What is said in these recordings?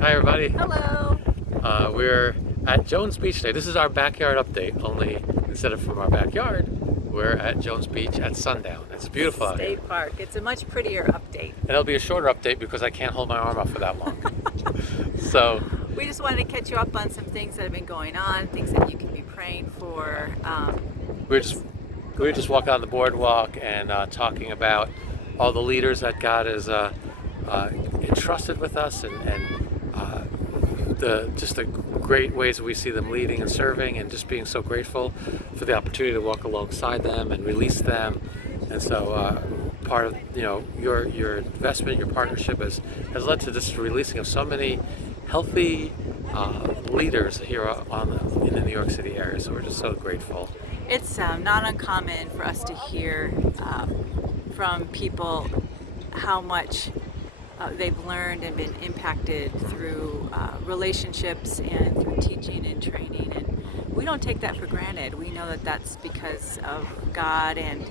Hi everybody. Hello. We're at Jones Beach today. This is our backyard update, only instead of from our backyard, we're at Jones Beach at sundown. It's beautiful out here. State Park. It's a much prettier update. And it'll be a shorter update because I can't hold my arm up for that long. So We just wanted to catch you up on some things that have been going on, things that you can be praying for. we're just we're just walking on the boardwalk and talking about all the leaders that God has entrusted with us, and the great ways that we see them leading and serving, and just being so grateful for the opportunity to walk alongside them and release them. And so part of your investment, your partnership has led to this releasing of so many healthy leaders here in the New York City area. So we're just so grateful. It's not uncommon for us to hear from people how much they've learned and been impacted through relationships and through teaching and training. And we don't take that for granted. We know that that's because of God, and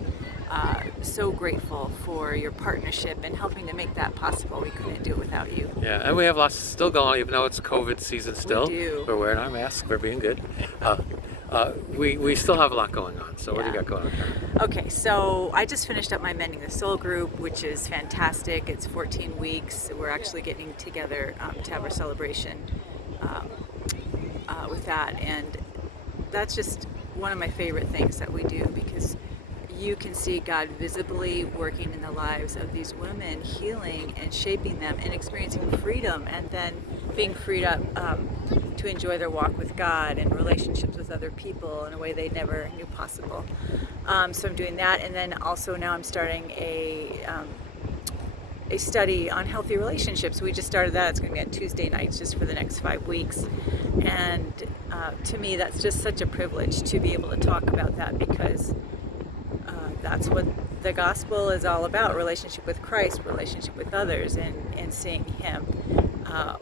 so grateful for your partnership and helping to make that possible. We couldn't do it without you. Yeah, and we have lots still going on, even though it's COVID season still. We do. We're wearing our masks. We're being good. We still have a lot going on. So what do you Yeah. got going on, Karen? Okay, so I just finished up my Mending the Soul group, which is fantastic. It's 14 weeks. We're actually getting together to have our celebration um, with that. And that's just one of my favorite things that we do, because you can see God visibly working in the lives of these women, healing and shaping them and experiencing freedom, and then being freed up to enjoy their walk with God and relationships with other people in a way they never knew possible. So I'm doing that, and then also now I'm starting a study on healthy relationships. We just started that. It's going to be on Tuesday nights just for the next 5 weeks. And to me, that's just such a privilege to be able to talk about that, because that's what the gospel is all about: relationship with Christ, relationship with others, and seeing Him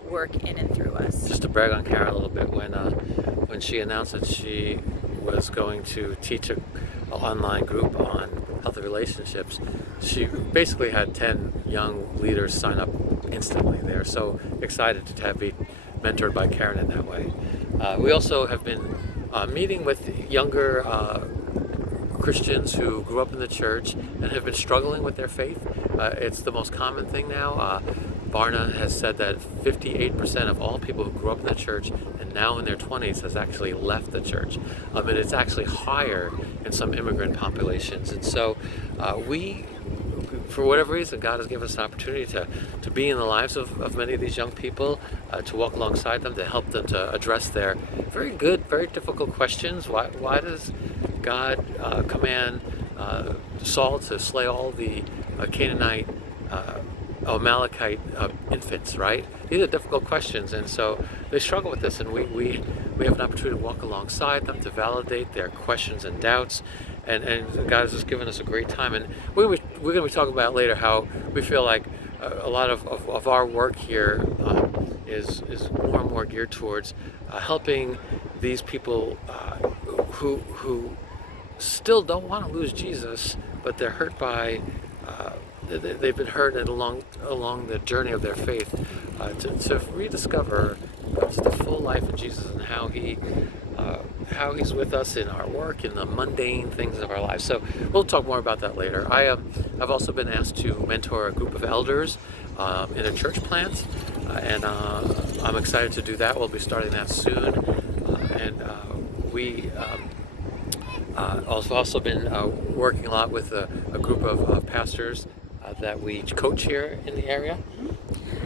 work in and through us. Just to brag on Karen a little bit, when she announced that she was going to teach an online group on healthy relationships, she basically had 10 young leaders sign up instantly. They're so excited to be mentored by Karen in that way. We also have been meeting with younger Christians who grew up in the church and have been struggling with their faith. It's the most common thing now. Barna has said that 58% of all people who grew up in the church and now in their 20s has actually left the church. And it's actually higher in some immigrant populations. And so we, for whatever reason, God has given us an opportunity to be in the lives of many of these young people, to walk alongside them, to help them to address their very good, very difficult questions. Why does God command Saul to slay all the Canaanite, Amalekite infants, right? These are difficult questions, and so they struggle with this, and we have an opportunity to walk alongside them, to validate their questions and doubts, and God has just given us a great time. And we're going to be talking about later how we feel like a lot of our work here is more and more geared towards helping these people who still don't want to lose Jesus, but they're hurt by they've been hurt along the journey of their faith, to rediscover just the full life of Jesus, and how He's with us in our work, in the mundane things of our lives. So we'll talk more about that later. I've also been asked to mentor a group of elders in a church plant, and I'm excited to do that. We'll be starting that soon, and we. I've also been working a lot with a group of pastors that we coach here in the area.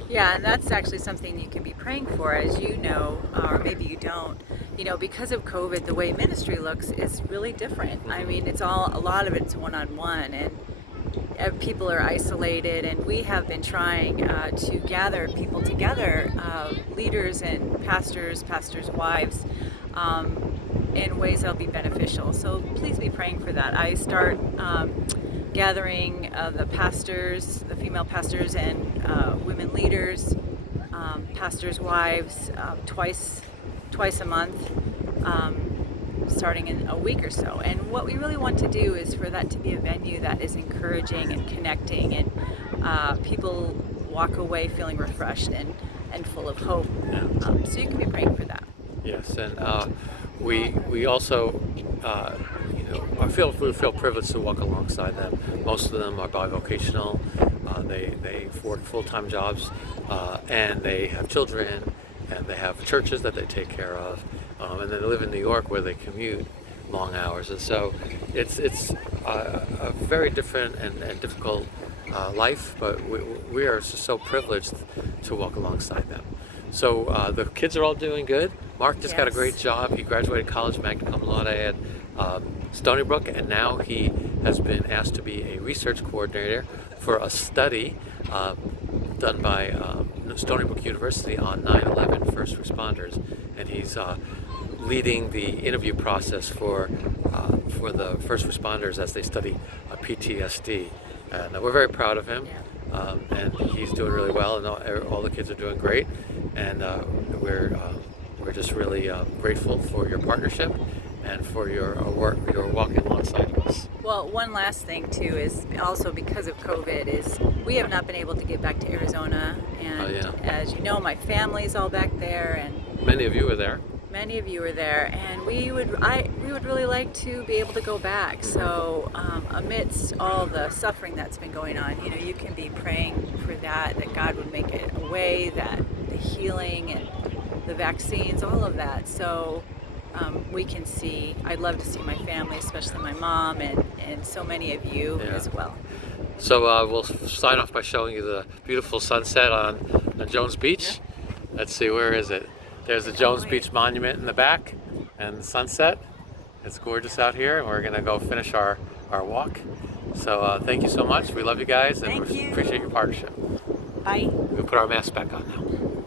Yeah, and that's actually something you can be praying for, as you know, or maybe you don't. You know, because of COVID, the way ministry looks is really different. I mean, a lot of it's one-on-one, and people are isolated, and we have been trying to gather people together, leaders and pastors' wives, in ways that'll be beneficial. So please be praying for that. I start gathering the female pastors and women leaders, pastors' wives, twice a month, starting in a week or so. And what we really want to do is for that to be a venue that is encouraging and connecting, and people walk away feeling refreshed. And and full of hope. Yeah. So you can be praying for that. Yes, and we also we feel privileged to walk alongside them. Most of them are bivocational. They work full-time jobs, and they have children, and they have churches that they take care of, and they live in New York where they commute long hours, and so it's a very different and difficult life, but we are just so privileged to walk alongside them. So the kids are all doing good. Mark just got a great job. He graduated college magna cum laude at Stony Brook, and now he has been asked to be a research coordinator for a study done by Stony Brook University on 9/11 first responders, and he's leading the interview process for the first responders as they study PTSD. And we're very proud of him, and he's doing really well, and all the kids are doing great, and we're just really grateful for your partnership and for your work, your walking alongside us. Well, one last thing too is also because of COVID is we have not been able to get back to Arizona, and as you know, my family's all back there, and many of you are there. Many of you are there, and we would really like to be able to go back. So amidst all the suffering that's been going on, you can be praying for that God would make it a way, that the healing and the vaccines, all of that. So we can see, I'd love to see my family, especially my mom and so many of you as well. So we'll sign off by showing you the beautiful sunset on Jones Beach. Let's see, where is it? There's the Jones Beach Monument in the back and the sunset. It's gorgeous out here, and we're gonna go finish our walk. So thank you so much. We love you guys, and we appreciate your partnership. Bye. We'll put our masks back on now.